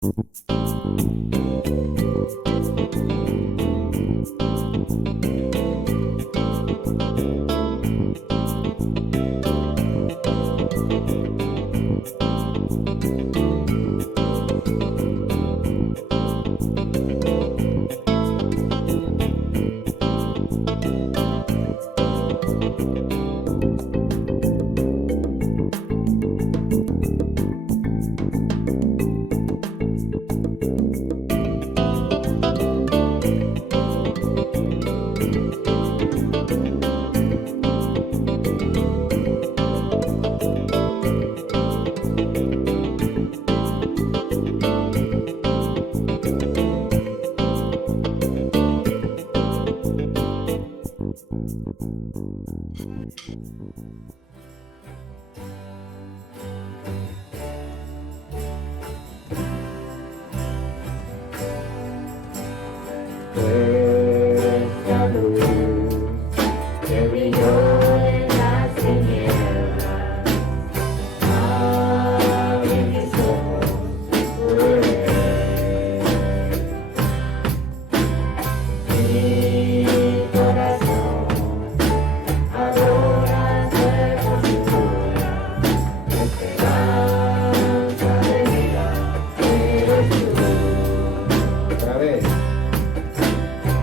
Esa luz que brilló en las tinieblas, abre mis ojos y pude ver. Mi corazón adora tu hermosura, esperanza de vida eres tú. Otra vez.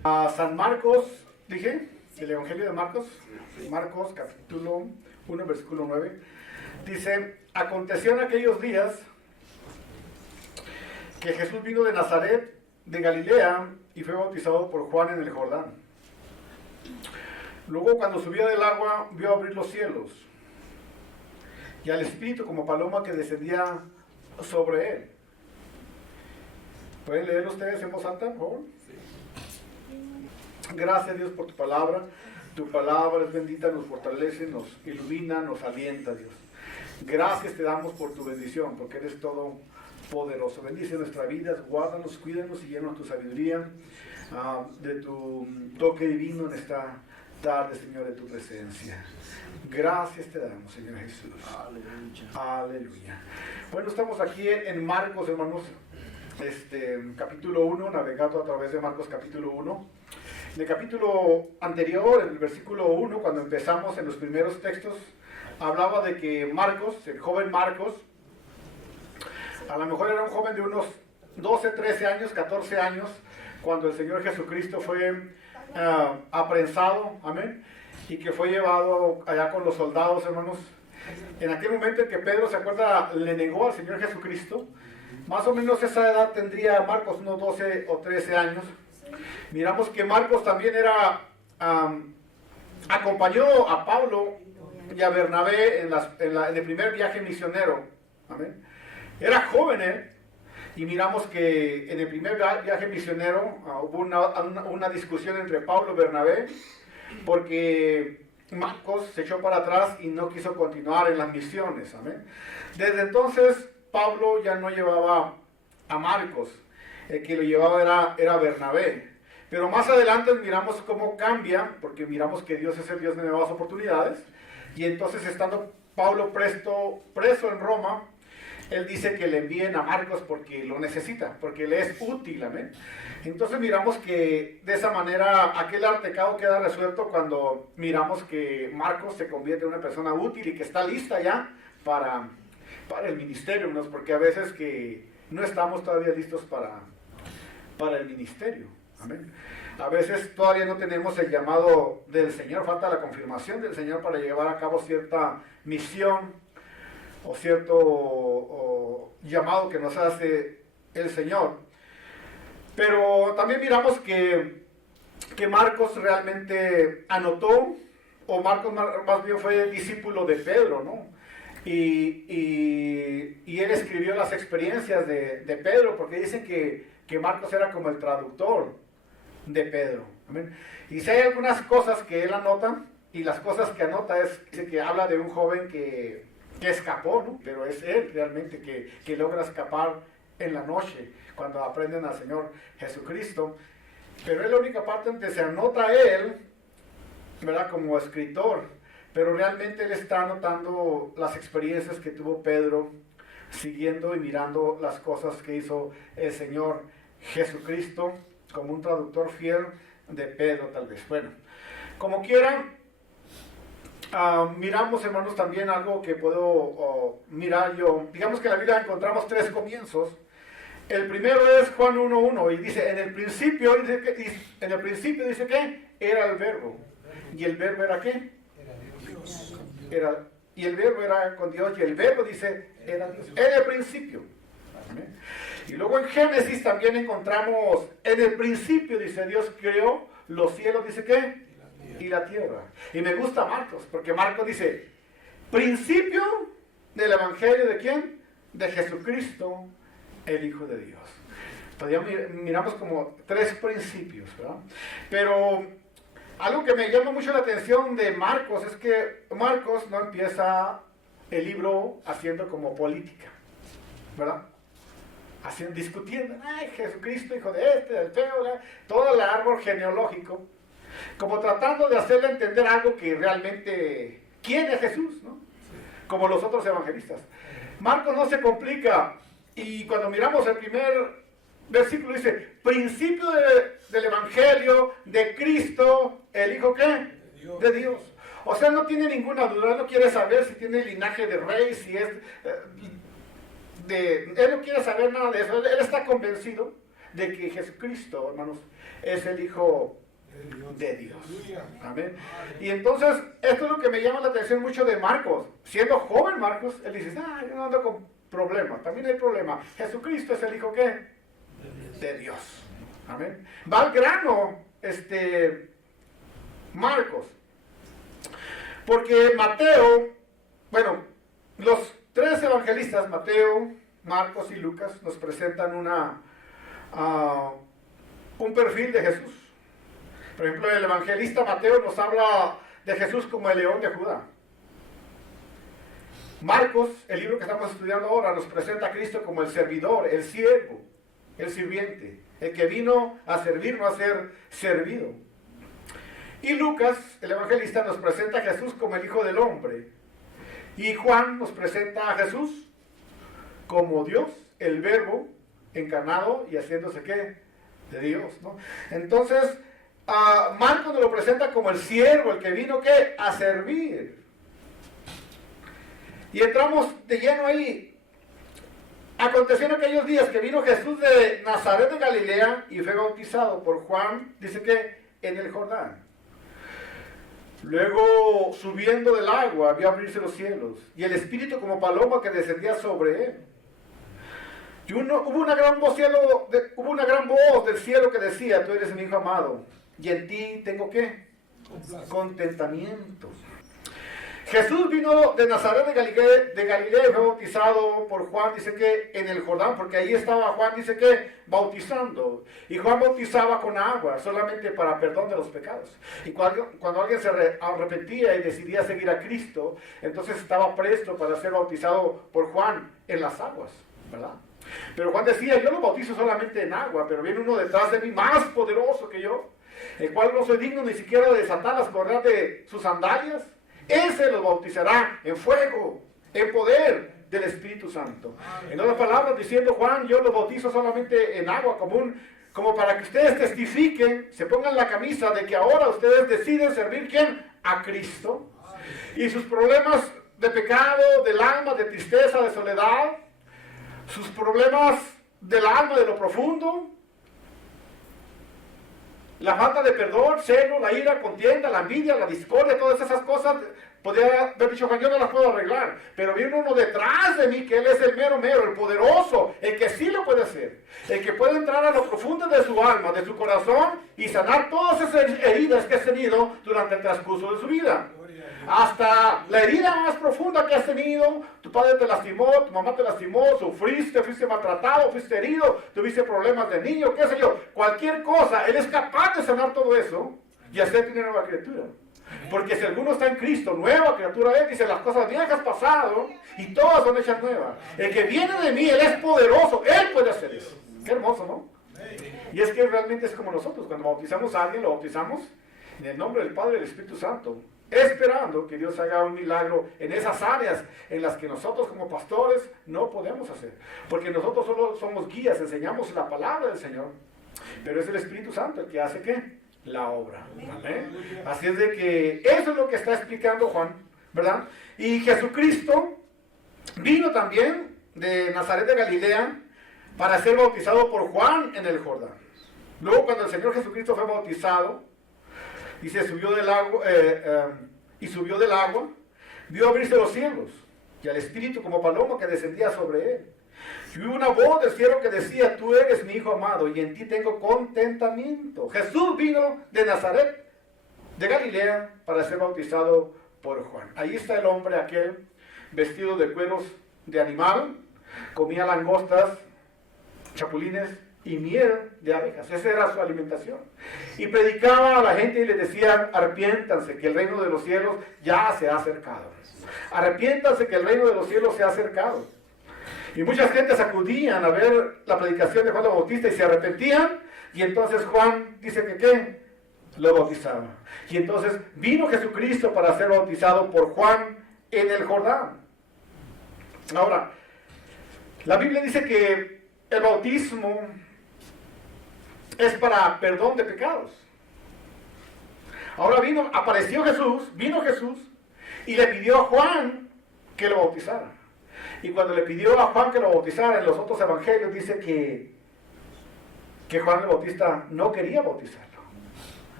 San Marcos, dije, el Evangelio de Marcos, Marcos capítulo 1, versículo 9, dice, aconteció en aquellos días que Jesús vino de Nazaret, de Galilea, y fue bautizado por Juan en el Jordán. Luego, cuando subía del agua, vio abrir los cielos, y al Espíritu como paloma que descendía sobre él. ¿Pueden leer ustedes en voz alta, por favor? Gracias, Dios, por tu palabra. Tu palabra es bendita, nos fortalece, nos ilumina, nos alienta, Dios. Gracias te damos por tu bendición, porque eres todo poderoso. Bendice nuestra vida, guárdanos, cuídanos y llénanos tu sabiduría, de tu toque divino en esta tarde, Señor, de tu presencia. Gracias te damos, Señor Jesús. Aleluya. Aleluya. Bueno, estamos aquí en Marcos, hermanos, capítulo 1, navegando a través de Marcos capítulo 1. En el capítulo anterior, en el versículo 1, cuando empezamos en los primeros textos, hablaba de que Marcos, el joven Marcos, a lo mejor era un joven de unos 12, 13 años, 14 años, cuando el Señor Jesucristo fue apresado, amén, y que fue llevado allá con los soldados, hermanos. En aquel momento en que Pedro, ¿se acuerda?, le negó al Señor Jesucristo. Más o menos esa edad tendría Marcos, unos 12 o 13 años. Miramos que Marcos también acompañó a Pablo y a Bernabé en el primer viaje misionero. Amén. Era joven él. Y miramos que en el primer viaje misionero hubo una discusión entre Pablo y Bernabé, porque Marcos se echó para atrás y no quiso continuar en las misiones. Amén. Desde entonces Pablo ya no llevaba a Marcos, el que lo llevaba era Bernabé. Pero más adelante miramos cómo cambia, porque miramos que Dios es el Dios de nuevas oportunidades. Y entonces, estando Pablo preso en Roma, él dice que le envíen a Marcos porque lo necesita, porque le es útil, amén. Entonces miramos que de esa manera aquel altercado queda resuelto cuando miramos que Marcos se convierte en una persona útil y que está lista ya para el ministerio, ¿no? Porque a veces que no estamos todavía listos para el ministerio. Amén. A veces todavía no tenemos el llamado del Señor, falta la confirmación del Señor para llevar a cabo cierta misión o cierto llamado que nos hace el Señor. Pero también miramos que Marcos realmente anotó, o Marcos más bien fue discípulo de Pedro, ¿no? Y él escribió las experiencias de Pedro, porque dicen que Marcos era como el traductor de Pedro. ¿Amén? Y si hay algunas cosas que él anota, y las cosas que anota dice que habla de un joven que escapó, ¿no? Pero es él realmente que logra escapar en la noche, cuando aprenden al Señor Jesucristo. Pero es la única parte donde se anota él, ¿verdad?, como escritor. Pero realmente él está anotando las experiencias que tuvo Pedro, siguiendo y mirando las cosas que hizo el Señor Jesucristo, como un traductor fiel de Pedro, tal vez. Bueno, como quieran, miramos, hermanos, también algo que puedo mirar yo. Digamos que en la Biblia encontramos tres comienzos. El primero es Juan 1:1 y dice, en el principio dice que era el verbo. ¿Y el verbo era qué? Y el verbo era con Dios, y el verbo dice, era Dios. En el principio. ¿Amén? Y luego en Génesis también encontramos, en el principio, dice, Dios creó los cielos, dice ¿qué? Y la tierra. Y me gusta Marcos, porque Marcos dice, principio del Evangelio ¿de quién? De Jesucristo, el Hijo de Dios. Todavía miramos como tres principios, ¿verdad? Pero algo que me llama mucho la atención de Marcos es que Marcos no empieza el libro haciendo como política, ¿verdad? Discutiendo, ay, Jesucristo, hijo de del feo, ¿verdad? Todo el árbol genealógico, como tratando de hacerle entender algo que realmente, ¿quién es Jesús?, ¿no? Como los otros evangelistas. Marcos no se complica, y cuando miramos el primer versículo dice, principio del Evangelio de Cristo, el Hijo ¿qué? De Dios. O sea, no tiene ninguna duda, no quiere saber si tiene linaje de rey, si es él no quiere saber nada de eso. Él está convencido de que Jesucristo, hermanos, es el Hijo de Dios. Amén. Y entonces, esto es lo que me llama la atención mucho de Marcos. Siendo joven Marcos, él dice, yo no ando con problemas. También hay problema. Jesucristo es el Hijo, ¿qué? De Dios. Amén. Va al grano, Marcos. Porque Mateo, bueno, los tres evangelistas, Mateo, Marcos y Lucas, nos presentan un perfil de Jesús. Por ejemplo, el evangelista Mateo nos habla de Jesús como el león de Judá. Marcos, el libro que estamos estudiando ahora, nos presenta a Cristo como el servidor, el siervo, el sirviente, el que vino a servir, no a ser servido. Y Lucas, el evangelista, nos presenta a Jesús como el Hijo del Hombre. Y Juan nos presenta a Jesús como Dios, el Verbo encarnado y haciéndose ¿qué? De Dios, ¿no? Entonces, Marcos nos lo presenta como el siervo, el que vino ¿qué? A servir. Y entramos de lleno ahí. Aconteció en aquellos días que vino Jesús de Nazaret de Galilea y fue bautizado por Juan, dice que en el Jordán. Luego, subiendo del agua, vio abrirse los cielos, y el Espíritu como paloma que descendía sobre él. Y hubo una gran voz del cielo que decía, tú eres mi Hijo amado, y en ti tengo ¿qué? Contentamiento. Jesús vino de Nazaret de Galilea y fue bautizado por Juan, dice que en el Jordán, porque ahí estaba Juan, dice que bautizando. Y Juan bautizaba con agua, solamente para perdón de los pecados. Y cuando alguien se arrepentía y decidía seguir a Cristo, entonces estaba presto para ser bautizado por Juan en las aguas, ¿verdad? Pero Juan decía, yo lo bautizo solamente en agua, pero viene uno detrás de mí más poderoso que yo, el cual no soy digno ni siquiera de desatar las correas de sus sandalias. Ese los bautizará en fuego, en poder del Espíritu Santo. En otras palabras, diciendo Juan, yo los bautizo solamente en agua común, como para que ustedes testifiquen, se pongan la camisa de que ahora ustedes deciden servir ¿quién? A Cristo. Y sus problemas de pecado, del alma, de tristeza, de soledad, sus problemas del alma, de lo profundo, la falta de perdón, celo, la ira, contienda, la envidia, la discordia, todas esas cosas, podría haber dicho Juan, yo no las puedo arreglar, pero viene uno detrás de mí, que Él es el mero, el poderoso, el que sí lo puede hacer, el que puede entrar a lo profundo de su alma, de su corazón, y sanar todas esas heridas que has tenido durante el transcurso de su vida. Hasta la herida más profunda que has tenido, tu padre te lastimó, tu mamá te lastimó, sufriste, fuiste maltratado, fuiste herido, tuviste problemas de niño, qué sé yo, cualquier cosa, Él es capaz de sanar todo eso y hacerte una nueva criatura. Porque si alguno está en Cristo, nueva criatura es, dice, las cosas viejas pasaron y todas son hechas nuevas. El que viene de mí, Él es poderoso, Él puede hacer eso. Qué hermoso, ¿no? Y es que realmente es como nosotros, cuando bautizamos a alguien, lo bautizamos en el nombre del Padre y del Espíritu Santo, esperando que Dios haga un milagro en esas áreas en las que nosotros como pastores no podemos hacer. Porque nosotros solo somos guías, enseñamos la palabra del Señor, pero es el Espíritu Santo el que hace ¿qué? La obra. ¿Amén? Así es de que eso es lo que está explicando Juan, ¿verdad? Y Jesucristo vino también de Nazaret de Galilea para ser bautizado por Juan en el Jordán. Luego cuando el Señor Jesucristo fue bautizado, y se subió del agua, vio abrirse los cielos, y al Espíritu como paloma que descendía sobre él. Y hubo una voz del cielo que decía, tú eres mi Hijo amado, y en ti tengo contentamiento. Jesús vino de Nazaret, de Galilea, para ser bautizado por Juan. Ahí está el hombre aquel, vestido de cueros de animal, comía langostas, chapulines, y miel de abejas. Esa era su alimentación. Y predicaba a la gente y les decía, arrepiéntanse que el reino de los cielos ya se ha acercado. Arrepiéntanse que el reino de los cielos se ha acercado. Y muchas gentes acudían a ver la predicación de Juan el Bautista y se arrepentían. Y entonces Juan dice que ¿qué? Lo bautizaba. Y entonces vino Jesucristo para ser bautizado por Juan en el Jordán. Ahora, la Biblia dice que el bautismo es para perdón de pecados. Ahora vino Jesús y le pidió a Juan que lo bautizara. Y cuando le pidió a Juan que lo bautizara, en los otros evangelios dice que Juan el Bautista no quería bautizarlo.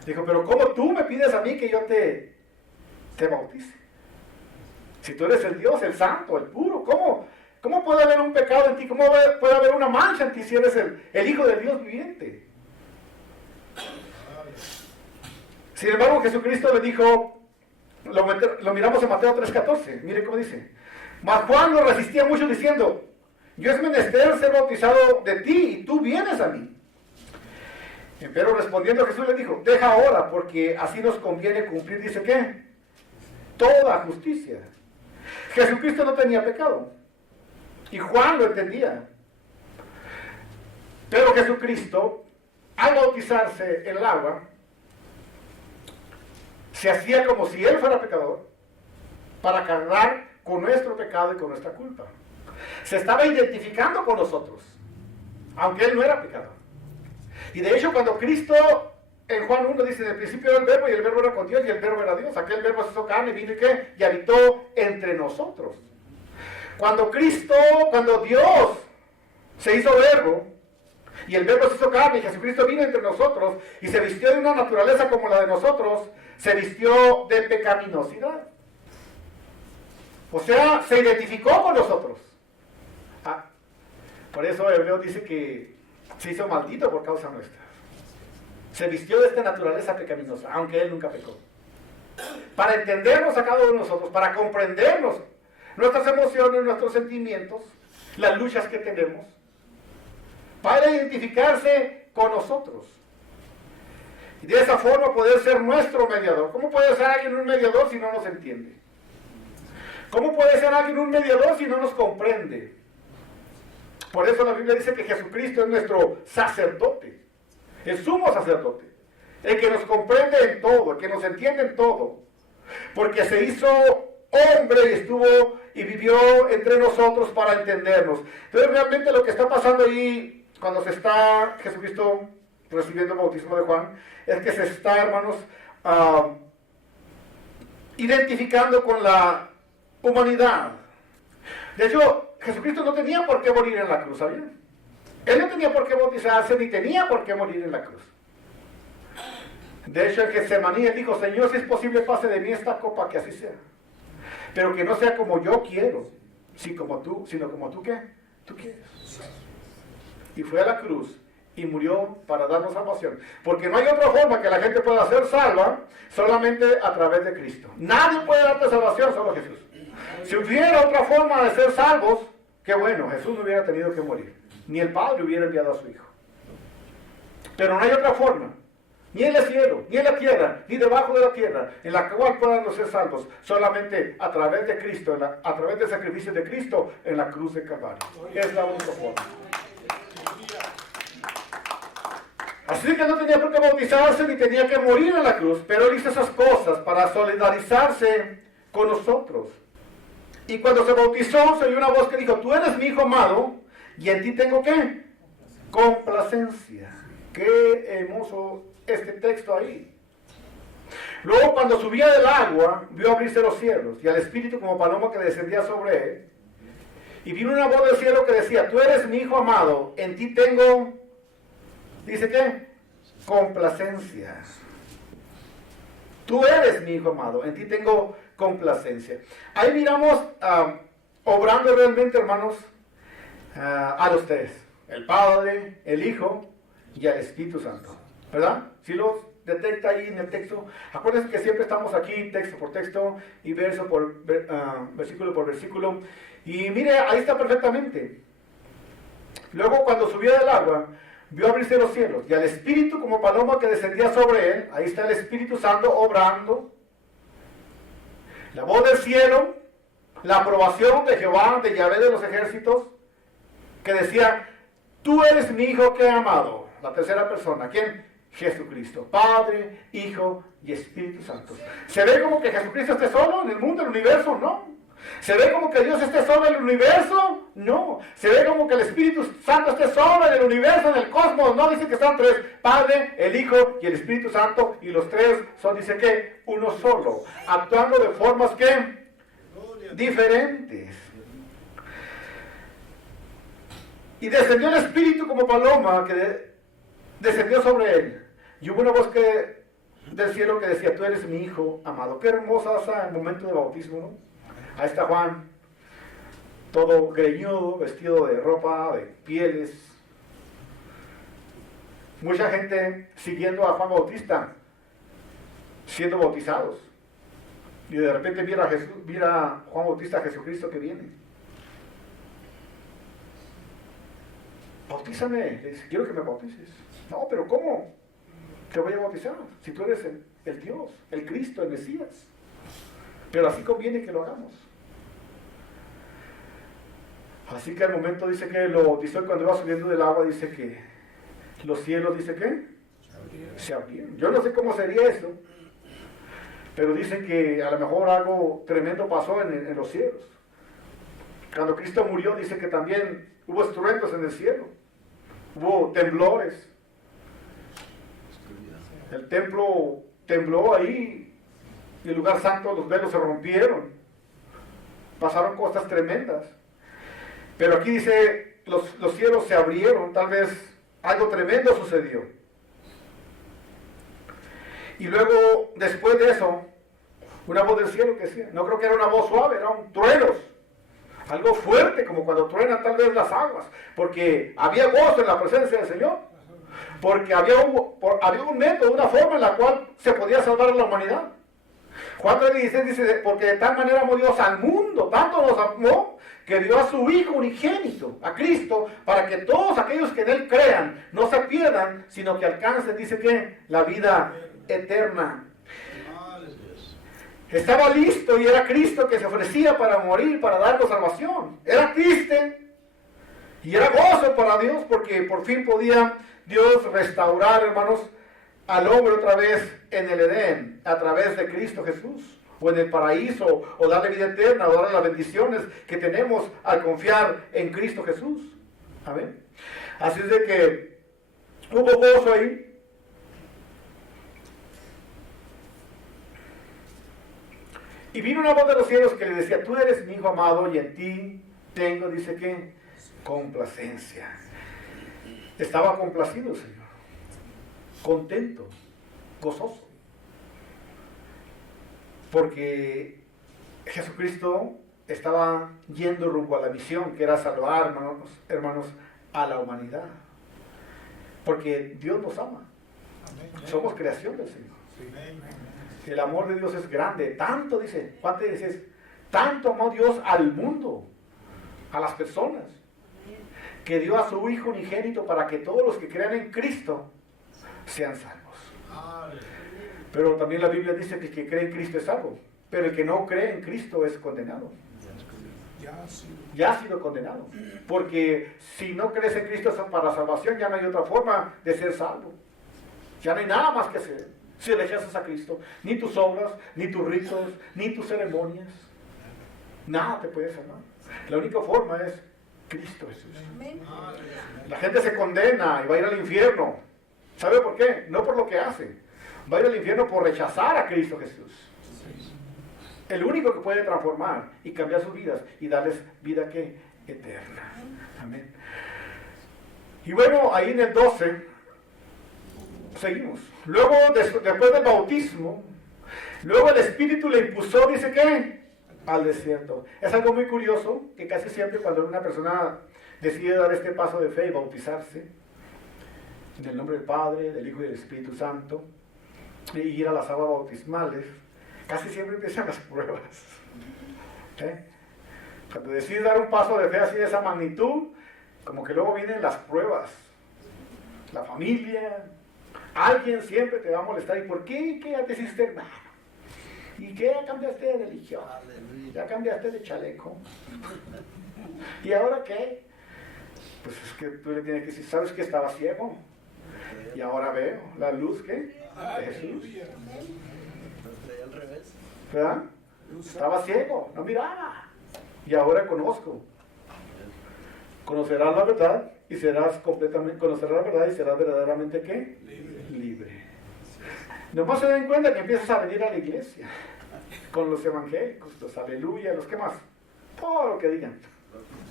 Dijo, pero ¿cómo tú me pides a mí que yo te bautice? Si tú eres el Dios, el santo, el puro, ¿cómo puede haber un pecado en ti? ¿Cómo puede haber una mancha en ti si eres el Hijo del Dios viviente? Sin embargo, Jesucristo le dijo, lo miramos en Mateo 3:14, mire cómo dice. Mas Juan lo resistía mucho diciendo, yo es menester ser bautizado de ti y tú vienes a mí. Pero respondiendo Jesús le dijo, deja ahora porque así nos conviene cumplir, dice ¿qué? Toda justicia. Jesucristo no tenía pecado y Juan lo entendía. Pero Jesucristo, al bautizarse en el agua, se hacía como si él fuera pecador para cargar con nuestro pecado y con nuestra culpa. Se estaba identificando con nosotros, aunque él no era pecador. Y de hecho, cuando Cristo, en Juan 1 dice, en el principio era el verbo, y el verbo era con Dios, y el verbo era Dios. Aquel verbo se hizo carne, vino y ¿qué? Y habitó entre nosotros. Cuando Dios se hizo verbo, y el verbo se hizo carne, y Jesucristo vino entre nosotros, y se vistió de una naturaleza como la de nosotros, se vistió de pecaminosidad. O sea, se identificó con nosotros. Por eso Hebreo dice que se hizo maldito por causa nuestra. Se vistió de esta naturaleza pecaminosa, aunque él nunca pecó. Para entendernos a cada uno de nosotros, para comprendernos nuestras emociones, nuestros sentimientos, las luchas que tenemos, para identificarse con nosotros. Y de esa forma poder ser nuestro mediador. ¿Cómo puede ser alguien un mediador si no nos entiende? ¿Cómo puede ser alguien un mediador si no nos comprende? Por eso la Biblia dice que Jesucristo es nuestro sacerdote, el sumo sacerdote, el que nos comprende en todo, el que nos entiende en todo, porque se hizo hombre y estuvo y vivió entre nosotros para entendernos. Entonces realmente lo que está pasando ahí, cuando se está Jesucristo recibiendo el bautismo de Juan, es que se está, hermanos, identificando con la humanidad. De hecho, Jesucristo no tenía por qué morir en la cruz, ¿sabían? Él no tenía por qué bautizarse, ni tenía por qué morir en la cruz. De hecho, en Getsemaní él dijo, Señor, si es posible, pase de mí esta copa, que así sea. Pero que no sea como yo quiero, sino como tú, ¿qué? Tú quieres. Y fue a la cruz y murió para darnos salvación. Porque no hay otra forma que la gente pueda ser salva, solamente a través de Cristo. Nadie puede darte salvación, solo Jesús. Si hubiera otra forma de ser salvos, qué bueno, Jesús no hubiera tenido que morir. Ni el Padre hubiera enviado a su Hijo. Pero no hay otra forma, ni en el cielo, ni en la tierra, ni debajo de la tierra, en la cual podamos ser salvos, solamente a través de Cristo, a través del sacrificio de Cristo en la cruz de Calvario. Es la única forma. Así que no tenía por qué bautizarse, ni tenía que morir en la cruz, pero él hizo esas cosas para solidarizarse con nosotros. Y cuando se bautizó, se oyó una voz que dijo, tú eres mi Hijo amado, y en ti tengo ¿qué? Complacencia. Qué hermoso este texto ahí. Luego, cuando subía del agua, vio abrirse los cielos, y al Espíritu como paloma que descendía sobre él. Y vino una voz del cielo que decía, tú eres mi Hijo amado, en ti tengo, ¿dice qué? Complacencia. Tú eres mi Hijo amado, en ti tengo complacencia. Ahí miramos obrando realmente, hermanos, a los tres, el Padre, el Hijo y el Espíritu Santo, ¿verdad? Si los detecta ahí en el texto, acuérdense que siempre estamos aquí texto por texto y verso por versículo por versículo, y mire, ahí está perfectamente. Luego, cuando subió del agua, vio abrirse los cielos y al Espíritu como paloma que descendía sobre él. Ahí está el Espíritu Santo obrando. La voz del cielo, la aprobación de Jehová, de Yahvé de los ejércitos, que decía, tú eres mi Hijo que he amado. La tercera persona, ¿quién? Jesucristo, Padre, Hijo y Espíritu Santo. ¿Se ve como que Jesucristo esté solo en el mundo, en el universo? No. ¿Se ve como que Dios esté solo en el universo? No. ¿Se ve como que el Espíritu Santo esté solo en el universo, en el cosmos? No, dice que están tres, Padre, el Hijo y el Espíritu Santo, y los tres son, dice que, uno solo, actuando de formas que diferentes. Y descendió el Espíritu como paloma que descendió sobre él. Y hubo una voz que del cielo que decía, tú eres mi hijo amado. Qué hermosa ese momento de bautismo, ¿no? Ahí está Juan, todo greñudo, vestido de ropa, de pieles. Mucha gente siguiendo a Juan Bautista, siendo bautizados. Y de repente mira a Juan Bautista, a Jesucristo que viene. Bautízame, le dice, quiero que me bautices. No, pero ¿cómo? Te voy a bautizar, si tú eres el Dios, el Cristo, el Mesías. Pero así conviene que lo hagamos. Así que al momento dice que dice cuando va subiendo del agua, dice que los cielos, dice que se abrieron. Yo no sé cómo sería eso, pero dicen que a lo mejor algo tremendo pasó en los cielos. Cuando Cristo murió, dice que también hubo estruendos en el cielo, hubo temblores. El templo tembló ahí, y el lugar santo, los velos se rompieron, pasaron cosas tremendas. Pero aquí dice, los cielos se abrieron, tal vez algo tremendo sucedió. Y luego, después de eso, una voz del cielo que decía, no creo que era una voz suave, eran truenos, algo fuerte, como cuando truenan tal vez las aguas, porque había gozo en la presencia del Señor, porque había un método, una forma en la cual se podía salvar a la humanidad. Juan 3:16 dice, porque de tal manera amó Dios al mundo, tanto nos amó, que dio a su Hijo unigénito, a Cristo, para que todos aquellos que en Él crean no se pierdan, sino que alcancen, dice que, la vida eterna. Estaba listo y era Cristo que se ofrecía para morir, para darnos salvación. Era triste y era gozo para Dios, porque por fin podía Dios restaurar, hermanos, al hombre otra vez en el Edén, a través de Cristo Jesús, o en el paraíso, o darle vida eterna, o darle las bendiciones que tenemos al confiar en Cristo Jesús. Amén. Así es de que hubo gozo ahí. Y vino una voz de los cielos que le decía, tú eres mi Hijo amado y en ti tengo, dice que, complacencia. Estaba complacido el Señor, contento, gozoso, porque Jesucristo estaba yendo rumbo a la misión, que era salvar, hermanos, a la humanidad, porque Dios nos ama. Somos creación del Señor. El amor de Dios es grande, tanto, dice, Juan te dice, tanto amó Dios al mundo, a las personas, que dio a su Hijo unigénito para que todos los que crean en Cristo sean salvos. Pero también la Biblia dice que el que cree en Cristo es salvo, pero el que no cree en Cristo es condenado. Ya ha sido condenado, porque si no crees en Cristo para salvación, ya no hay otra forma de ser salvo. Ya no hay nada más que hacer si rechazas a Cristo. Ni tus obras, ni tus ritos, ni tus ceremonias, nada te puede salvar. La única forma es Cristo Jesús. La gente se condena y va a ir al infierno. ¿Sabe por qué? No por lo que hace. Va a ir al infierno por rechazar a Cristo Jesús. El único que puede transformar y cambiar sus vidas y darles vida que eterna. Amén. Y bueno, ahí en el 12 seguimos. Luego, después del bautismo, luego el Espíritu le impulsó, dice que, al desierto. Es algo muy curioso que casi siempre cuando una persona decide dar este paso de fe y bautizarse, en el nombre del Padre, del Hijo y del Espíritu Santo, y ir a las aguas bautismales, casi siempre empiezan las pruebas. Cuando decides dar un paso de fe así de esa magnitud, como que luego vienen las pruebas. La familia, alguien siempre te va a molestar. ¿Y por qué? ¿Qué ya te hiciste hermano? ¿Y qué ya cambiaste de religión? ¿Ya cambiaste de chaleco? ¿Y ahora qué? Pues es que tú le tienes que decir, ¿sabes que estaba ciego? Y ahora veo la luz, ¿qué? De Jesús. ¿Verdad? Estaba ciego, no miraba. Y ahora conozco. Conocerás la verdad y serás completamente, conocerás la verdad y serás verdaderamente ¿qué? Libre. Nomás se den cuenta que empiezas a venir a la iglesia con los evangélicos, los aleluya, los que más, todo lo que digan.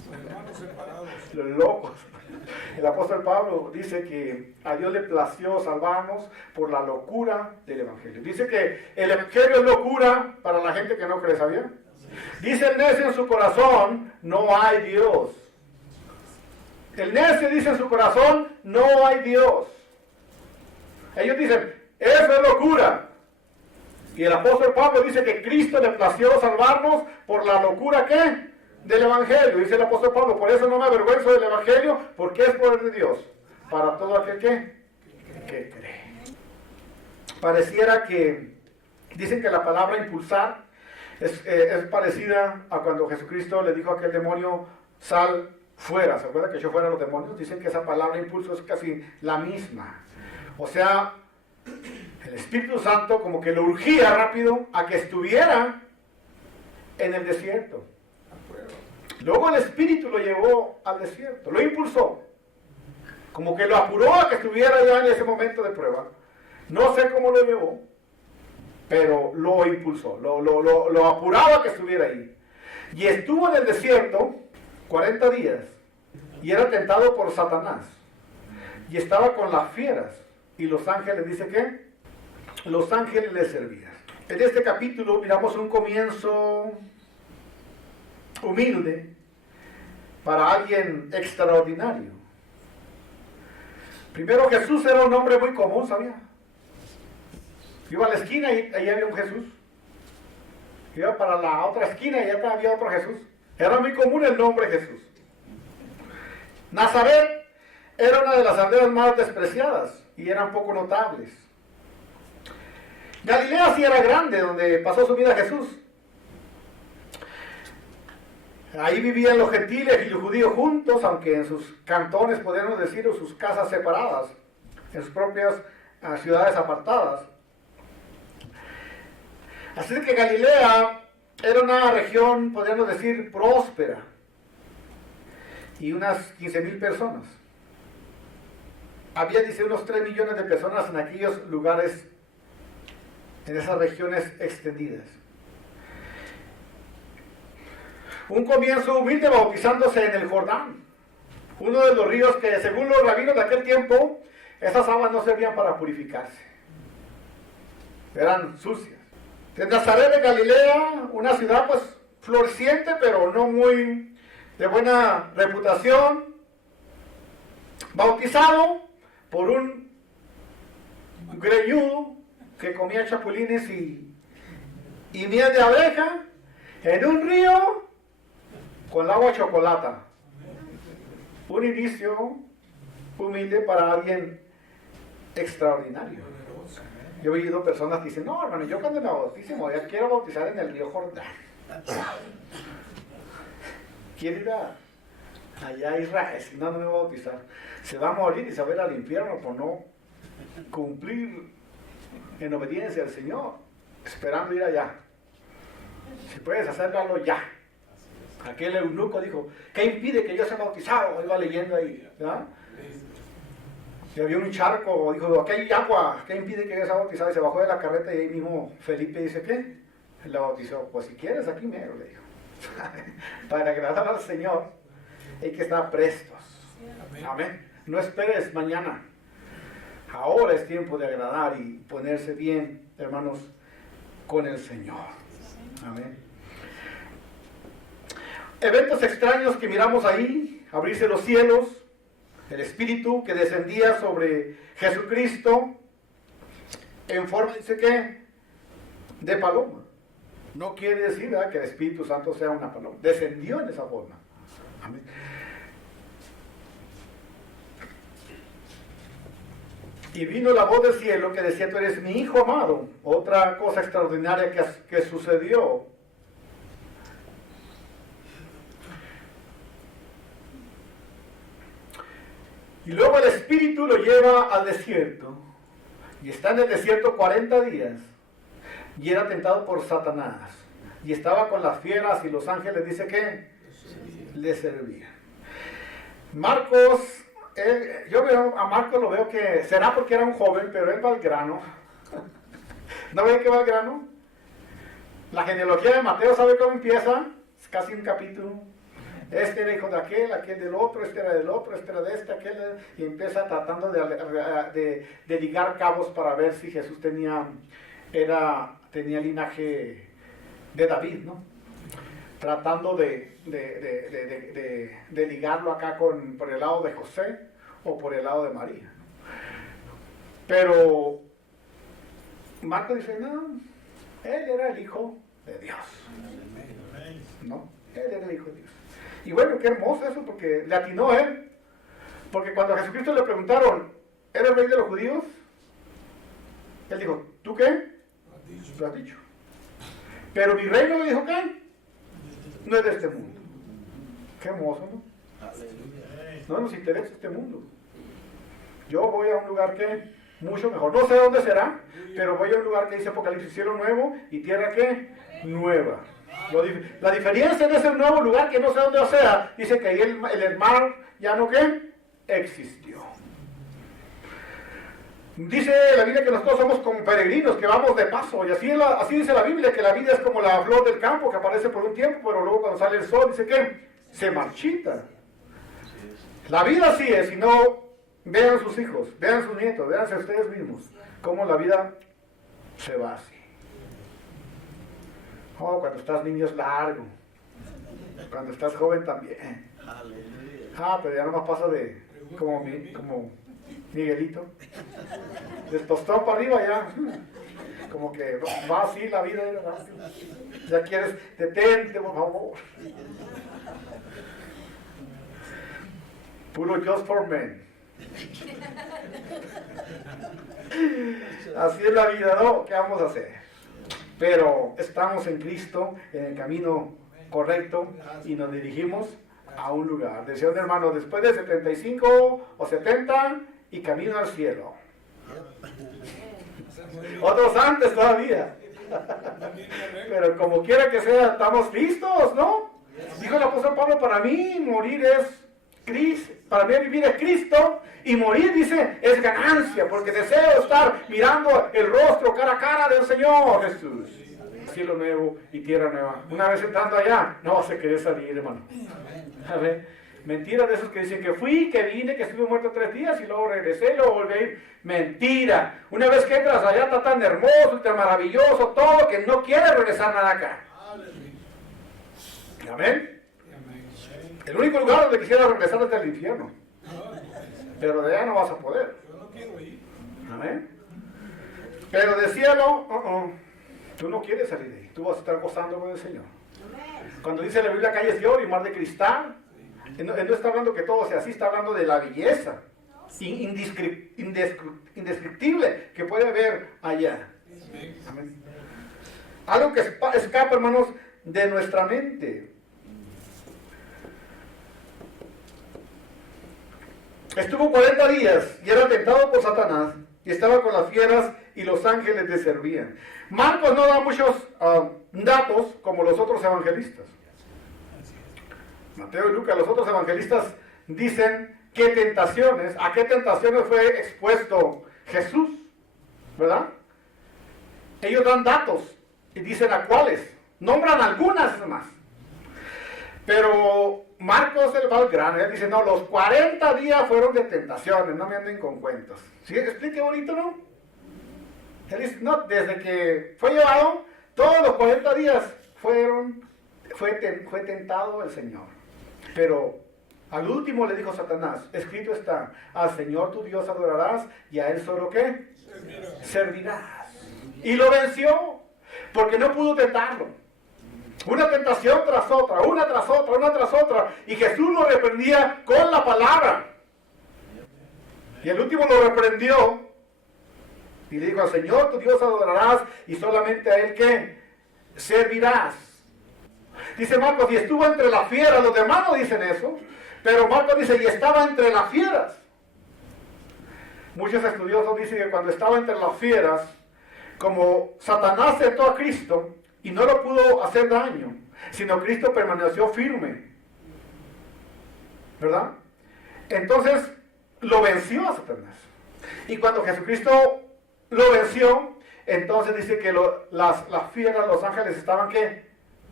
Los locos. El apóstol Pablo dice que a Dios le plació salvarnos por la locura del Evangelio. Dice que el Evangelio es locura para la gente que no cree, ¿sabía? Dice el necio en su corazón, no hay Dios. El necio dice en su corazón, no hay Dios. Ellos dicen, eso es locura. Y el apóstol Pablo dice que Cristo le plació salvarnos por la locura, ¿qué? Del Evangelio. Dice el apóstol Pablo, por eso no me avergüenzo del Evangelio, porque es poder de Dios. Para todo aquel que cree. Pareciera que, dicen que la palabra impulsar es parecida a cuando Jesucristo le dijo a aquel demonio, sal fuera. ¿Se acuerda que yo fuera los demonios? Dicen que esa palabra impulso es casi la misma. O sea, el Espíritu Santo como que lo urgía rápido a que estuviera en el desierto. Luego el Espíritu lo llevó al desierto, lo impulsó. Como que lo apuró a que estuviera ya en ese momento de prueba. No sé cómo lo llevó, pero lo impulsó, lo apuraba a que estuviera ahí. Y estuvo en el desierto 40 días y era tentado por Satanás. Y estaba con las fieras. Y los ángeles, dice que los ángeles le servían. En este capítulo miramos un comienzo humilde para alguien extraordinario. Primero, Jesús era un hombre muy común, ¿sabía? Iba a la esquina y ahí había un Jesús. Iba para la otra esquina y allá había otro Jesús. Era muy común el nombre Jesús. Nazaret era una de las aldeas más despreciadas y eran poco notables. Galilea sí era grande, donde pasó su vida Jesús. Ahí vivían los gentiles y los judíos juntos, aunque en sus cantones, podríamos decir, o sus casas separadas, en sus propias ciudades apartadas. Así que Galilea era una región, podríamos decir, próspera, y unas 15,000 personas. Había, dice, unos 3 millones de personas en aquellos lugares, en esas regiones extendidas. Un comienzo humilde bautizándose en el Jordán, uno de los ríos que, según los rabinos de aquel tiempo, esas aguas no servían para purificarse, eran sucias. En Nazaret de Galilea, una ciudad pues floreciente, pero no muy de buena reputación, bautizado por un greñudo que comía chapulines y miel de abeja en un río con el agua chocolata. Un inicio humilde para alguien extraordinario. Yo he oído personas que dicen, no, hermano, yo cuando me bautice me quiero bautizar en el río Jordán. Quiero ir allá a Israel, si no, no me va a bautizar. Se va a morir y se va a ir al infierno por no cumplir en obediencia al Señor, esperando ir allá. Si puedes hacerlo ya. Aquel eunuco dijo, ¿qué impide que yo sea bautizado? Iba leyendo ahí, ¿verdad? Y había un charco, dijo, aquí hay agua, ¿qué impide que yo sea bautizado? Y se bajó de la carreta y ahí mismo Felipe dice, ¿qué? Él la bautizó. Pues si quieres, aquí mero, le dijo. Para agradar al Señor hay que estar prestos. Amén. No esperes mañana. Ahora es tiempo de agradar y ponerse bien, hermanos, con el Señor. Amén. Eventos extraños que miramos ahí, abrirse los cielos, el Espíritu que descendía sobre Jesucristo en forma, dice que, de paloma. No quiere decir, ¿verdad?, que el Espíritu Santo sea una paloma. Descendió en esa forma. Amén. Y vino la voz del cielo que decía, tú eres mi hijo amado. Otra cosa extraordinaria que sucedió. Y luego el Espíritu lo lleva al desierto. Y está en el desierto 40 días. Y era tentado por Satanás. Y estaba con las fieras y los ángeles, dice que le servían. Marcos, yo veo a Marcos, lo veo que será porque era un joven, pero él va al grano. ¿No ven que va al grano? La genealogía de Mateo, ¿sabe cómo empieza? Es casi un capítulo. Este era hijo de aquel del otro, este era del otro, este era de este, aquel, y empieza tratando de ligar cabos para ver si Jesús tenía linaje de David, ¿no? Tratando de ligarlo acá por el lado de José o por el lado de María. Pero Marcos dice, no, él era el hijo de Dios. ¿No? Él era el hijo de Dios. Y bueno, qué hermoso eso, porque le atinó él. Porque cuando a Jesucristo le preguntaron, ¿eres el rey de los judíos? Él dijo, ¿tú qué? Lo has dicho. Pero mi reino, le dijo, ¿qué? No es de este mundo. Qué hermoso, ¿no? No nos interesa este mundo. Yo voy a un lugar que mucho mejor. No sé dónde será, pero voy a un lugar que dice Apocalipsis, cielo nuevo y tierra que nueva. La diferencia en ese nuevo lugar, que no sé dónde sea, dice que ahí el mar ya no ¿qué? Existió. Dice la Biblia que nosotros somos como peregrinos, que vamos de paso, y así dice la Biblia, que la vida es como la flor del campo, que aparece por un tiempo, pero luego cuando sale el sol, dice que se marchita. La vida así es, si no, vean sus hijos, vean sus nietos, véanse ustedes mismos, cómo la vida se va así. Oh, cuando estás niño es largo, cuando estás joven también. Pero ya nomás pasa de como Miguelito, del tostón para arriba ya, como que va así la vida, ya quieres, detente por favor. Puro just for men. Así es la vida, ¿no? ¿Qué vamos a hacer? Pero estamos en Cristo, en el camino correcto, y nos dirigimos a un lugar. Decía un hermano, después de 75 o 70, y camino al cielo. Otros antes todavía. Pero como quiera que sea, estamos listos, ¿no? Dijo el apóstol Pablo, para mí morir es Cristo, para mí vivir es Cristo, y morir, dice, es ganancia, porque deseo estar mirando el rostro cara a cara del Señor Jesús. Cielo nuevo y tierra nueva. Una vez entrando allá, no vas a querer salir, hermano. A ver. Mentira de esos que dicen que fui, que vine, que estuve muerto 3 días y luego regresé y luego volví a ir. Mentira. Una vez que entras allá está tan hermoso, tan maravilloso, todo, que no quieres regresar nada acá. Amén. El único lugar donde quisiera regresar es el infierno. Pero de allá no vas a poder. Amén. Pero de cielo, tú no quieres salir de ahí. Tú vas a estar gozando con el Señor. Cuando dice la Biblia calles de oro y mar de cristal, él no está hablando que todo sea así, está hablando de la belleza indescriptible que puede haber allá. Amén. Algo que escapa, hermanos, de nuestra mente. Estuvo 40 días y era tentado por Satanás y estaba con las fieras y los ángeles le servían. Marcos no da muchos datos como los otros evangelistas. Mateo y Lucas, los otros evangelistas, dicen a qué tentaciones fue expuesto Jesús, ¿verdad? Ellos dan datos y dicen a cuáles, nombran algunas más. Pero Marcos el Valgrano, él dice, no, los 40 días fueron de tentaciones, no me anden con cuentos. ¿Sí? Explique bonito, ¿no? Él dice, no, desde que fue llevado, todos los 40 días fue tentado el Señor. Pero al último le dijo Satanás, escrito está, al Señor tu Dios adorarás y a Él solo ¿qué? Servirás. Y lo venció, porque no pudo tentarlo. Una tentación tras otra, una tras otra, una tras otra. Y Jesús lo reprendía con la palabra. Y el último lo reprendió y le dijo, al Señor tu Dios adorarás y solamente a Él ¿qué? Servirás. Dice Marcos, y estuvo entre las fieras. Los demás no dicen eso, pero Marcos dice, y estaba entre las fieras. Muchos estudiosos dicen que cuando estaba entre las fieras, como Satanás tentó a Cristo y no lo pudo hacer daño, sino Cristo permaneció firme, ¿verdad? Entonces lo venció a Satanás. Y cuando Jesucristo lo venció, entonces dice que las fieras, los ángeles estaban ¿qué?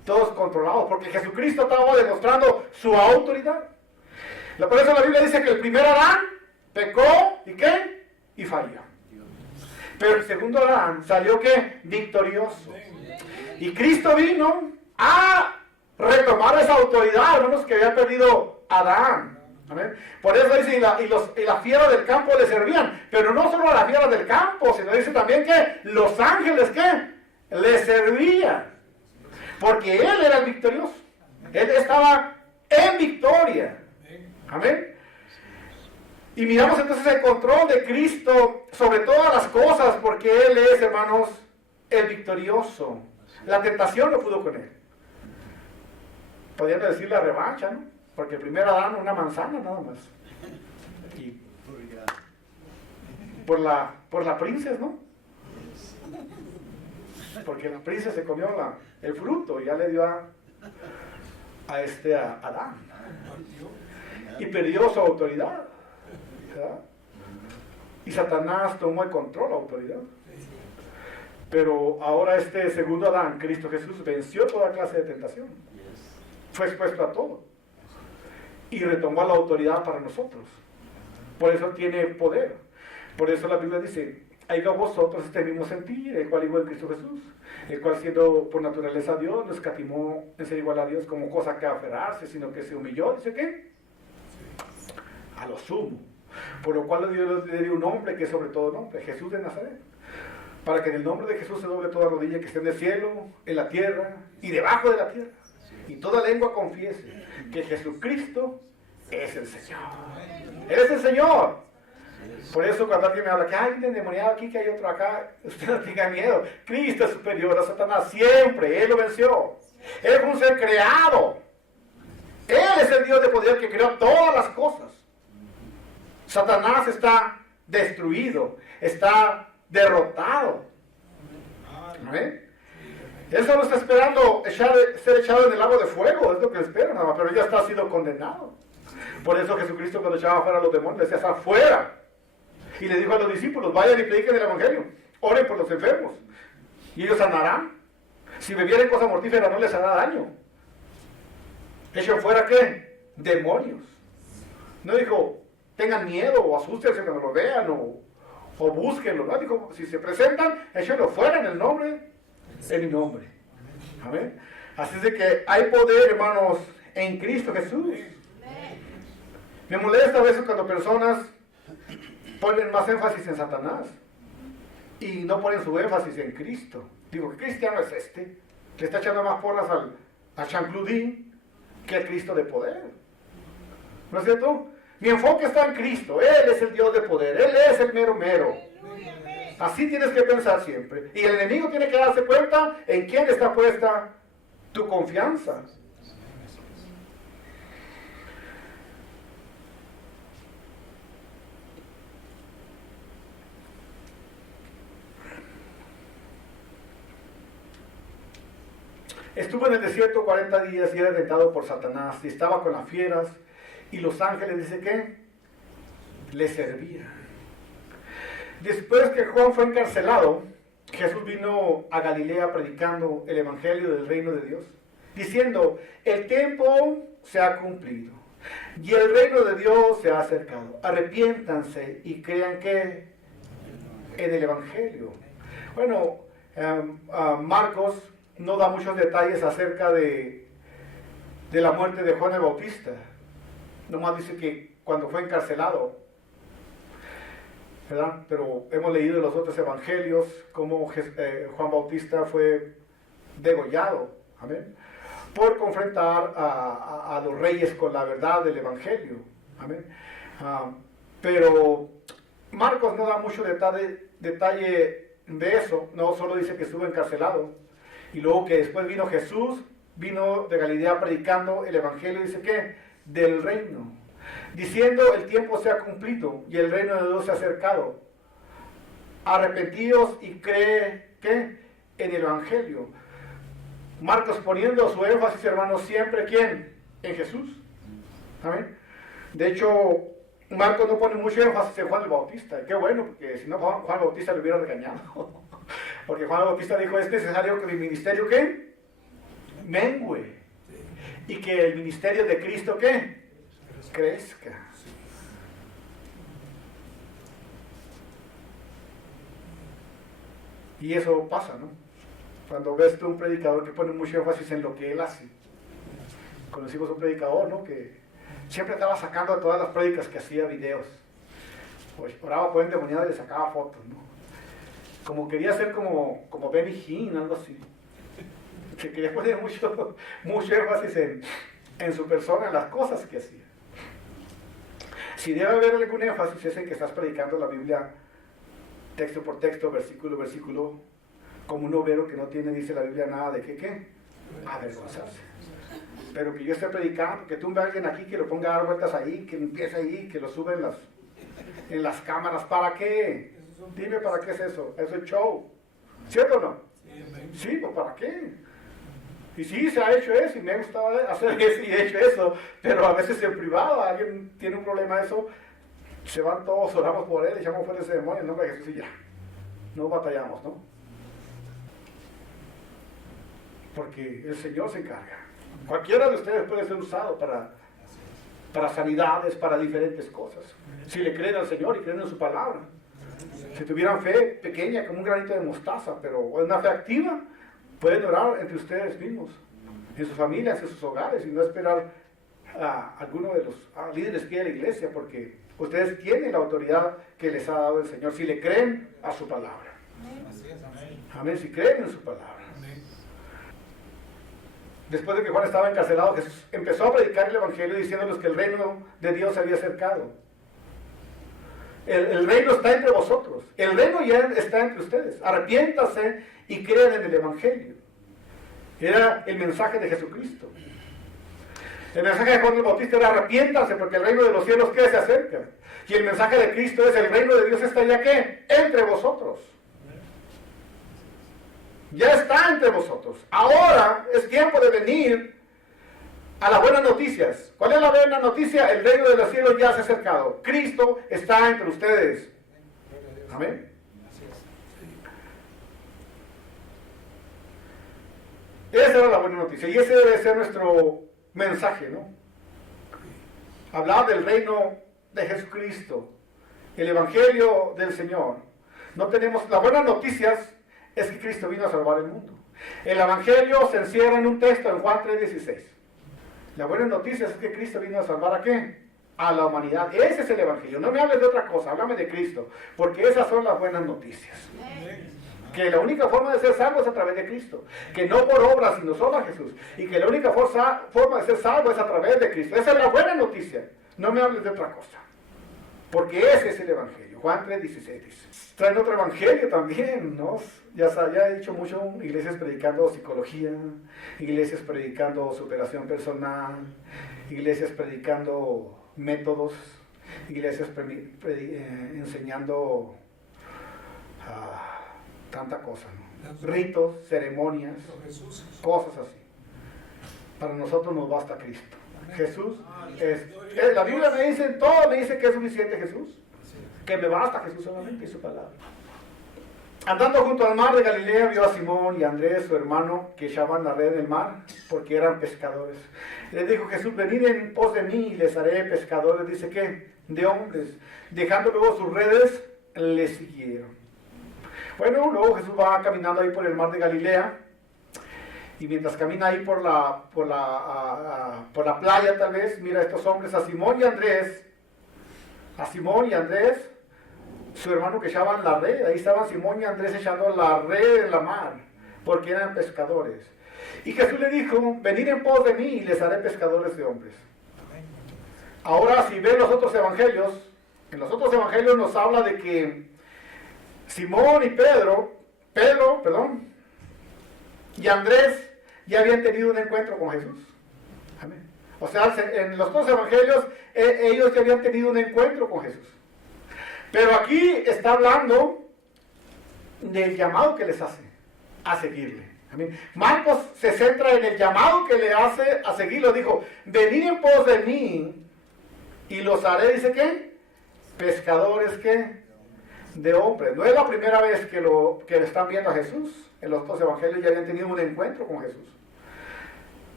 todos controlados, porque Jesucristo estaba demostrando su autoridad. Por eso la Biblia dice que el primer Adán pecó, ¿y qué? Y falló. Pero el segundo Adán salió, ¿qué? Victorioso. Y Cristo vino a retomar esa autoridad, hermanos, que había perdido Adán. ¿Amén? Por eso dice, y las fieras del campo le servían. Pero no solo a las fieras del campo, sino dice también que los ángeles, ¿qué? Le servían. Porque él era el victorioso. Él estaba en victoria. Amén. Y miramos entonces el control de Cristo sobre todas las cosas, porque Él es, hermanos, el victorioso. La tentación no pudo con Él. Podrían decir la revancha, ¿no? Porque el primer Adán una manzana nada más. Y por la princesa, ¿no? Porque la princesa se comió el fruto y ya le dio a Adán. Y perdió su autoridad. ¿Verdad? Y Satanás tomó el control, la autoridad. Pero ahora este segundo Adán, Cristo Jesús, venció toda clase de tentación. Fue expuesto a todo. Y retomó la autoridad para nosotros. Por eso tiene poder. Por eso la Biblia dice, haya vosotros este mismo sentir, el cual igual Cristo Jesús, el cual siendo por naturaleza Dios, no escatimó en ser igual a Dios como cosa que aferrarse, sino que se humilló, dice ¿qué? A lo sumo. Por lo cual Dios le dio un nombre que es sobre todo nombre, Jesús de Nazaret. Para que en el nombre de Jesús se doble toda rodilla que esté en el cielo, en la tierra y debajo de la tierra. Y toda lengua confiese que Jesucristo es el Señor. Él es el Señor. Por eso cuando alguien me habla que hay un endemoniado aquí, que hay otro acá, usted no tenga miedo. Cristo es superior a Satanás siempre. Él lo venció. Él fue un ser creado. Él es el Dios de poder que creó todas las cosas. Satanás está destruido, está derrotado. ¿Amén? Él solo está esperando ser echado en el lago de fuego, es lo que espera, nada más, pero ya está sido condenado. Por eso Jesucristo cuando echaba fuera a los demonios, decía, está fuera. Y le dijo a los discípulos, vayan y prediquen el evangelio, oren por los enfermos, y ellos sanarán. Si bebieren cosa mortífera no les hará daño. Echen fuera, ¿qué? Demonios. No dijo, tengan miedo o asústense cuando lo vean o búsquenlo, ¿no? Dijo, si se presentan, échenlo fuera en mi nombre. Amén. Así es de que hay poder, hermanos, en Cristo Jesús. Me molesta a veces cuando personas ponen más énfasis en Satanás y no ponen su énfasis en Cristo. Digo, ¿qué cristiano es este? Le está echando más porras a chancludín que al Cristo de poder. ¿No es cierto? Mi enfoque está en Cristo. Él es el Dios de poder. Él es el mero mero. Así tienes que pensar siempre. Y el enemigo tiene que darse cuenta en quién está puesta tu confianza. Estuvo en el desierto 40 días y era tentado por Satanás. Y estaba con las fieras. Y los ángeles, dice que le servían. Después que Juan fue encarcelado, Jesús vino a Galilea predicando el evangelio del reino de Dios, diciendo, el tiempo se ha cumplido y el reino de Dios se ha acercado. Arrepiéntanse y crean que en el evangelio. Bueno, Marcos no da muchos detalles acerca de la muerte de Juan el Bautista. Nomás dice que cuando fue encarcelado, ¿verdad? Pero hemos leído en los otros evangelios cómo Juan Bautista fue degollado, amén, por confrontar a los reyes con la verdad del evangelio, amén. Pero Marcos no da mucho detalle de eso, no solo dice que estuvo encarcelado y luego que después vino Jesús, vino de Galilea predicando el evangelio, dice que del reino, diciendo el tiempo se ha cumplido y el reino de Dios se ha acercado. Arrepentíos y cree que en el evangelio. Marcos poniendo su énfasis, hermanos, siempre ¿quién? En Jesús. Amén. De hecho, Marcos no pone mucho énfasis en Juan el Bautista. Qué bueno, porque si no Juan el Bautista le hubiera regañado. Porque Juan el Bautista dijo, es necesario que mi ministerio ¿qué? mengue. Y que el ministerio de Cristo, ¿qué? Crezca. Y eso pasa, ¿no? Cuando ves tú un predicador que pone mucho énfasis en lo que él hace. Conocimos un predicador, ¿no? Que siempre estaba sacando de todas las prédicas que hacía videos. Pues oraba por endemoniado y le sacaba fotos, ¿no? Como quería ser como Benny Hinn, algo así. Que quería poner mucho énfasis en su persona, en las cosas que hacía. Si debe haber algún énfasis es en que estás predicando la Biblia texto por texto, versículo por versículo, como un obrero que no tiene, dice la Biblia, nada de qué, avergonzarse. Pero que yo esté predicando, que tumbe a alguien aquí, que lo ponga a dar vueltas ahí, que empiece ahí, que lo sube en las cámaras, ¿para qué? Dime, ¿para qué es eso? Eso es show, ¿cierto o no? Sí, pues ¿para qué? Y sí, se ha hecho eso, y me ha gustado hacer eso, y he hecho eso, pero a veces en privado, alguien tiene un problema de eso, se van todos, oramos por él, echamos fuera ese demonio en nombre de Jesús y ya. No batallamos, ¿no? Porque el Señor se encarga. Cualquiera de ustedes puede ser usado para sanidades, para diferentes cosas. Si le creen al Señor y creen en su palabra. Si tuvieran fe pequeña, como un granito de mostaza, pero una fe activa, pueden orar entre ustedes mismos, en sus familias, en sus hogares, y no esperar a alguno de los líderes que hay en la iglesia, porque ustedes tienen la autoridad que les ha dado el Señor, si le creen a su palabra. Amén, si creen en su palabra. Después de que Juan estaba encarcelado, Jesús empezó a predicar el Evangelio diciéndoles que el reino de Dios se había acercado. El reino está entre vosotros. El reino ya está entre ustedes. Arrepiéntase y crean en el Evangelio. Era el mensaje de Jesucristo. El mensaje de Juan el Bautista era arrepiéntanse porque el reino de los cielos ¿qué? Se acerca. Y el mensaje de Cristo es el reino de Dios está ya ¿qué? Entre vosotros. Ya está entre vosotros. Ahora es tiempo de venir a las buenas noticias. ¿Cuál es la buena noticia? El reino de los cielos ya se ha acercado. Cristo está entre ustedes. Amén. Esa era la buena noticia y ese debe ser nuestro mensaje, ¿no? Hablar del reino de Jesucristo, el Evangelio del Señor. No tenemos, las buenas noticias es que Cristo vino a salvar el mundo. El Evangelio se encierra en un texto en Juan 3:16. La buena noticia es que Cristo vino a salvar ¿a qué? A la humanidad. Ese es el Evangelio. No me hables de otra cosa, háblame de Cristo, porque esas son las buenas noticias. Que la única forma de ser salvo es a través de Cristo. Que no por obras, sino solo a Jesús. Y que la única forma de ser salvo es a través de Cristo. Esa es la buena noticia. No me hables de otra cosa. Porque ese es el Evangelio. Juan 3:16 dice. Traen otro Evangelio también, ¿no? Ya he dicho mucho, iglesias predicando psicología, iglesias predicando superación personal, iglesias predicando métodos, iglesias enseñando tanta cosa, ¿no? Ritos, ceremonias, cosas así. Para nosotros nos basta Cristo. Jesús es, la Biblia me dice, todo me dice que es suficiente Jesús, que me basta Jesús solamente y su palabra. Andando junto al mar de Galilea vio a Simón y a Andrés, su hermano, que echaban la red en el mar porque eran pescadores. Les dijo Jesús, venid en pos de mí y les haré pescadores, dice que, de hombres. Dejando luego sus redes, le siguieron. Bueno, luego Jesús va caminando ahí por el mar de Galilea. Y mientras camina ahí por la playa tal vez, mira a estos hombres, a Simón y Andrés, su hermano que echaban la red. Ahí estaban Simón y Andrés echando la red en la mar, porque eran pescadores. Y Jesús le dijo, venid en pos de mí y les haré pescadores de hombres. Ahora si ven los otros evangelios, en los otros evangelios nos habla de que Simón y Pedro, y Andrés ya habían tenido un encuentro con Jesús. Amén. O sea, en los dos evangelios ellos ya habían tenido un encuentro con Jesús. Pero aquí está hablando del llamado que les hace a seguirle. Amén. Marcos se centra en el llamado que le hace a seguirlo. Dijo, venid en pos de mí y los haré, dice ¿qué? Pescadores ¿qué? De hombres. No es la primera vez que están viendo a Jesús. En los dos evangelios ya habían tenido un encuentro con Jesús.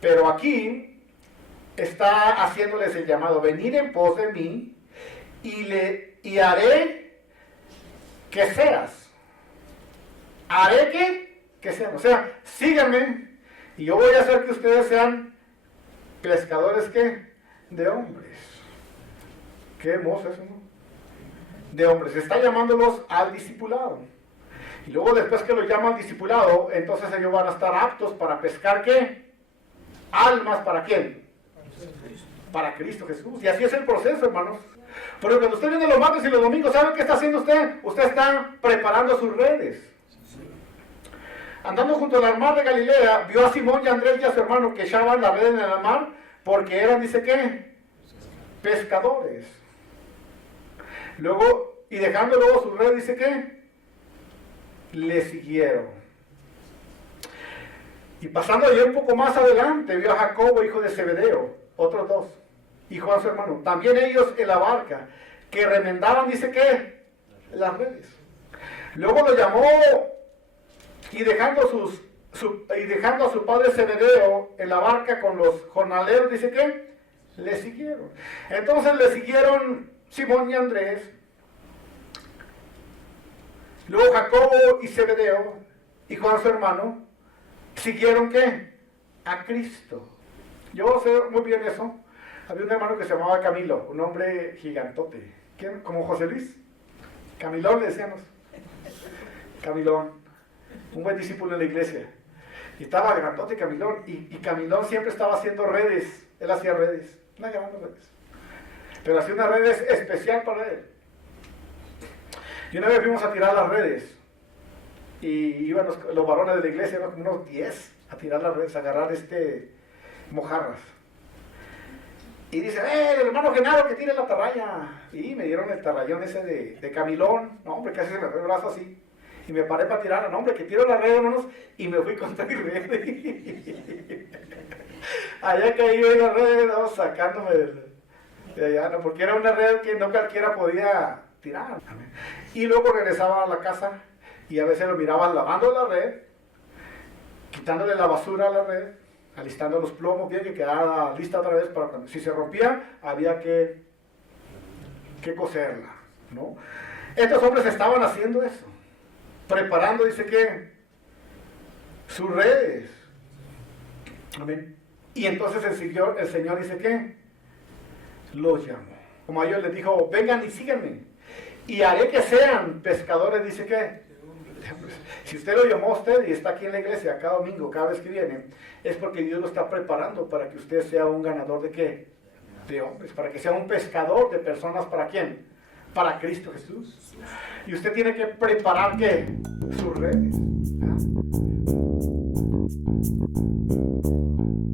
Pero aquí está haciéndoles el llamado, venid en pos de mí y haré que seas. Haré que sean. O sea, síganme y yo voy a hacer que ustedes sean pescadores ¿qué? De hombres. Qué hermoso eso, ¿no? De hombres. Está llamándolos al discipulado. Y luego después que los llaman discipulado, entonces ellos van a estar aptos para pescar ¿qué? Almas, ¿para quién? Para Cristo Jesús. Y así es el proceso, hermanos. Pero cuando usted viene los martes y los domingos, ¿saben qué está haciendo usted? Usted está preparando sus redes. Andando junto al mar de Galilea, vio a Simón y a Andrés y a su hermano que echaban la red en el mar, porque eran, dice ¿qué? Pescadores. Luego, y dejando luego su red, dice ¿qué? Le siguieron. Y pasando allí un poco más adelante, vio a Jacobo, hijo de Zebedeo, otros dos, y Juan su hermano, también ellos en la barca, que remendaban, dice ¿qué? Las redes. Luego lo llamó, y dejando a su padre Zebedeo en la barca con los jornaleros, dice ¿qué? Le siguieron. Entonces le siguieron Simón y Andrés. Luego Jacobo y Zebedeo y Juan su hermano siguieron ¿qué? A Cristo. Yo sé muy bien eso. Había un hermano que se llamaba Camilo, un hombre gigantote. ¿Quién? Como José Luis. Camilón le decíamos. Camilón. Un buen discípulo en la iglesia. Y estaba grandote Camilón. Y Camilón siempre estaba haciendo redes. Él hacía redes. Una gran redes. Pero hacía una red especial para él. Y una vez fuimos a tirar las redes. Y iban los varones de la iglesia, iban como unos 10 a tirar las redes, a agarrar mojarras. Y dice, el hermano Genaro que tire la tarraya. Y me dieron el tarrayón ese de Camilón. No, hombre, casi se me fue el brazo así. Y me paré para tirarla. No, hombre, que tiro la red, hermanos. Y me fui contra mi red. Allá caí yo en la red, no, sacándome de allá, no, porque era una red que no cualquiera podía tirar. Y luego regresaba a la casa y a veces lo miraba lavando la red, quitándole la basura a la red, alistando los plomos bien que quedara lista otra vez para cuando si se rompía había que coserla, ¿no? Estos hombres estaban haciendo eso, preparando, dice que sus redes. Amén. Y entonces el Señor dice que los llamó. Como a ellos les dijo, vengan y síganme. Y haré que sean pescadores, dice que. Si usted lo llamó a usted y está aquí en la iglesia cada domingo, cada vez que viene, es porque Dios lo está preparando para que usted sea un ganador de qué? De hombres, para que sea un pescador de personas, ¿para quién? Para Cristo Jesús. Y usted tiene que preparar ¿qué? Sus redes. ¿Ah?